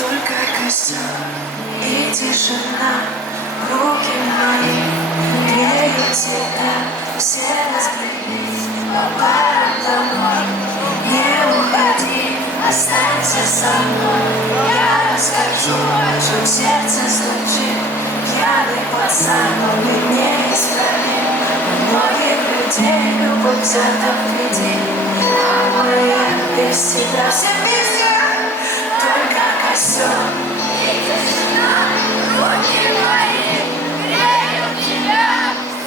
Только костер и тишина, руки мои греют тебя, все разбились по парам домой. Не уходи, останься со мной, я расскажу, о чем сердце стучит. Пьяный пацан, он и неисправим. У многих людей любовь взята в кредит, а моя без тебя все везде. Только костер и тишина, руки мои греют тебя,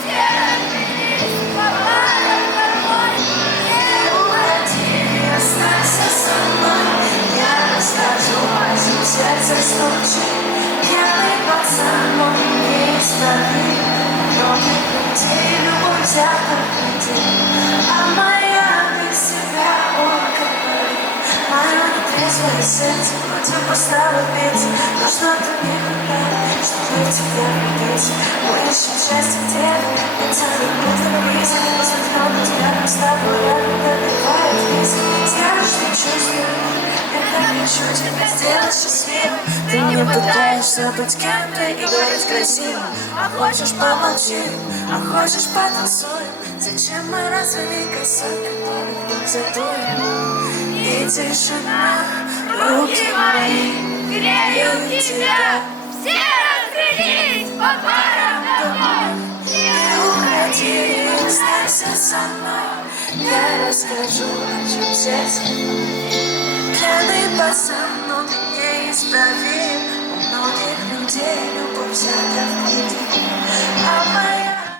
все разбились по парам домой. Не уходи, останься со мной, я расскажу, о чем сердце стучит. Пьяный пацан, он неисправим. Многих людей любовь взята в кредит, а моя без тебя, ой, как болит. Мое нетрезвое сердце против устало биться, но что-то не хватает, чтобы в тебя влюбиться. Мы ищем счастье где-то, хотя бы просто близко. Посмотрел на тебя, как с тобой рядом добивает вниз. Знаешь, что чувствую, я так хочу тебя сделать счастливым. Ты не пытаешься быть кем-то и говорить красиво, а хочешь помолчи, а хочешь потанцуем. Зачем мы развели косяк, который вдруг задуем? И тишина, руки мои греют тебя, все разбрелись по парам домой. не уходи, останься со мной, я расскажу, о чем сердце. Пьяный пацан, он неисправим. У многих людей любовь взята в кредит, а моя